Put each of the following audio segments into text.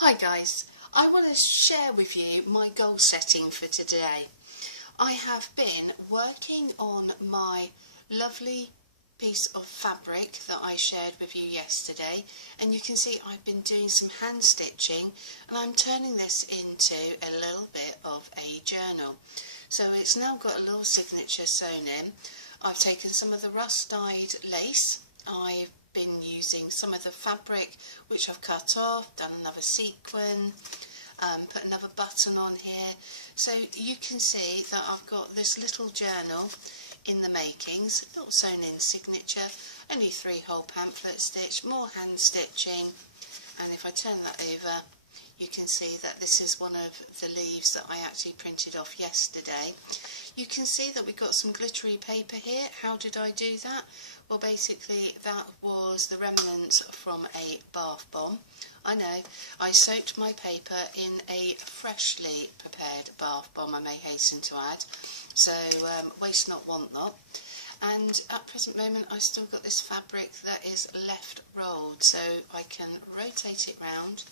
Hi guys, I want to share with you my goal setting for today. I have been working on my lovely piece of fabric that I shared with you yesterday, and you can see I've been doing some hand stitching and I'm turning this into a little bit of a journal. So it's now got a little signature sewn in. I've taken some of the rust dyed lace. I've been using some of the fabric which I've cut off, done another sequin, put another button on here. So you can see that I've got this little journal in the makings, little sewn in signature, only 3-hole pamphlet stitch, more hand stitching, and if I turn that over you can see that this is one of the leaves that I actually printed off yesterday. You can see that we've got some glittery paper here. How did I do that? Well, basically that was the remnants from a bath bomb. I know, I soaked my paper in a freshly prepared bath bomb, I may hasten to add. So waste not, want not. And at present moment I've still got this fabric that is left rolled, so I can rotate it round,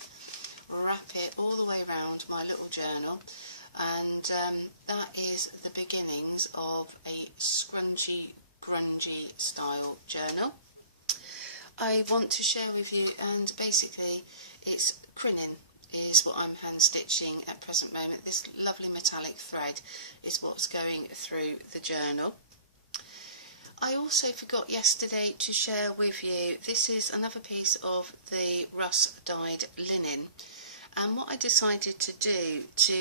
wrap it all the way around my little journal, and that is the beginnings of a scrungy grungy style journal. I want to share with you, and basically it's crinoline is what I'm hand stitching at present moment. This lovely metallic thread is what's going through the journal. I also forgot yesterday to share with you, this is another piece of the rust dyed linen, and what I decided to do to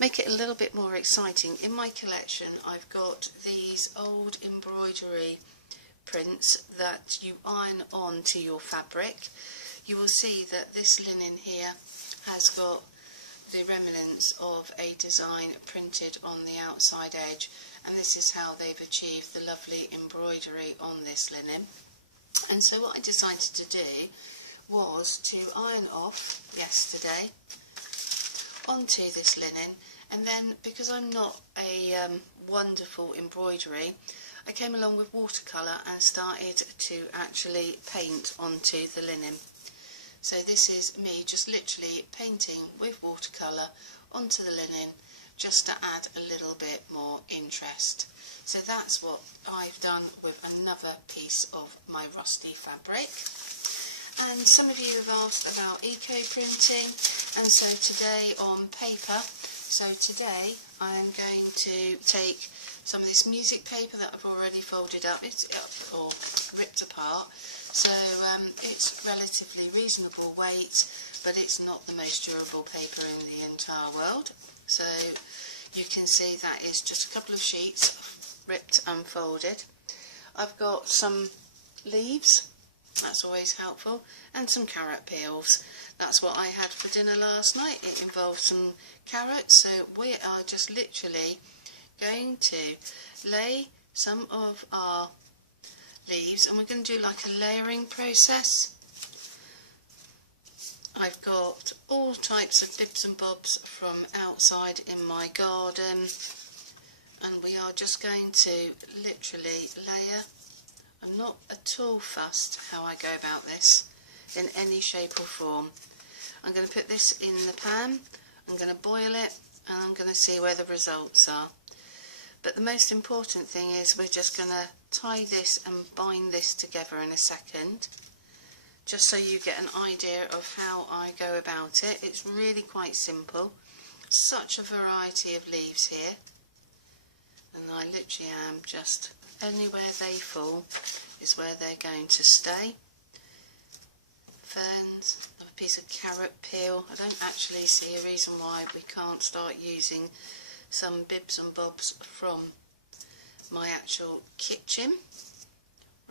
make it a little bit more exciting, in my collection I've got these old embroidery prints that you iron on to your fabric. You will see that this linen here has got the remnants of a design printed on the outside edge, and this is how they've achieved the lovely embroidery on this linen. And so what I decided to do was to iron off yesterday onto this linen, and then because I'm not a wonderful embroidery, I came along with watercolour and started to actually paint onto the linen. So this is me just literally painting with watercolour onto the linen just to add a little bit more interest. So that's what I've done with another piece of my rusty fabric. And some of you have asked about eco printing, and so today on paper, so today I am going to take some of this music paper that I've already folded up, or ripped apart, so it's relatively reasonable weight, but it's not the most durable paper in the entire world. So you can see that is just a couple of sheets ripped and folded. I've got some leaves, that's always helpful, and some carrot peels. That's what I had for dinner last night. It involved some carrots, so we are just literally going to lay some of our leaves, and we're going to do like a layering process. I've got all types of bibs and bobs from outside in my garden, and we are just going to literally layer. I'm not at all fussed how I go about this in any shape or form. I'm going to put this in the pan, I'm going to boil it, and I'm going to see where the results are. But the most important thing is we're just going to tie this and bind this together in a second, just so you get an idea of how I go about it. It's really quite simple. Such a variety of leaves here, and I literally am just anywhere they fall is where they're going to stay. Ferns, a piece of carrot peel. I don't actually see a reason why we can't start using some bibs and bobs from my actual kitchen.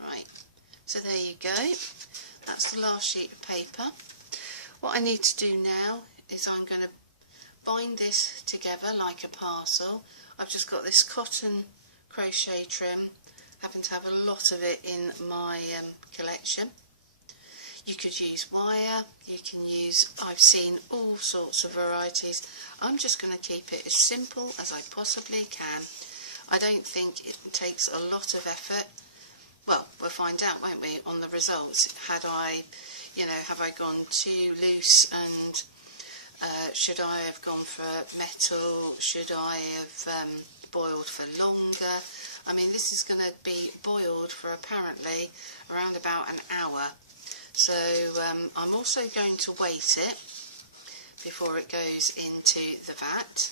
Right, so there you go. That's the last sheet of paper. What I need to do now is I'm going to bind this together like a parcel. I've just got this cotton crochet trim, happen to have a lot of it in my collection. You could use wire, you can use, I've seen all sorts of varieties. I'm just going to keep it as simple as I possibly can. I don't think it takes a lot of effort. Well, we'll find out, won't we, on the results. Had I, you know, have I gone too loose, and should I have gone for metal? Should I have boiled for longer? I mean, this is going to be boiled for apparently around about an hour. So I'm also going to weight it before it goes into the vat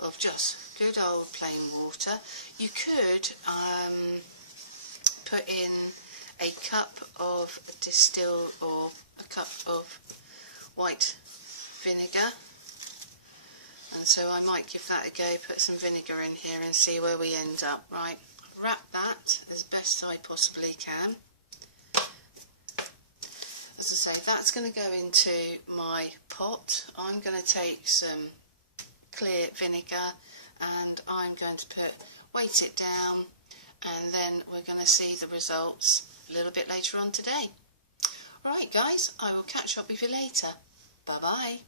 of just good old plain water. You could put in a cup of distilled or a cup of white vinegar, and so I might give that a go, put some vinegar in here and see where we end up. Right, wrap that as best I possibly can. As I say, that's going to go into my pot. I'm going to take some clear vinegar and I'm going to weight it down, and then we're going to see the results a little bit later on today. Alright guys, I will catch up with you later. Bye bye.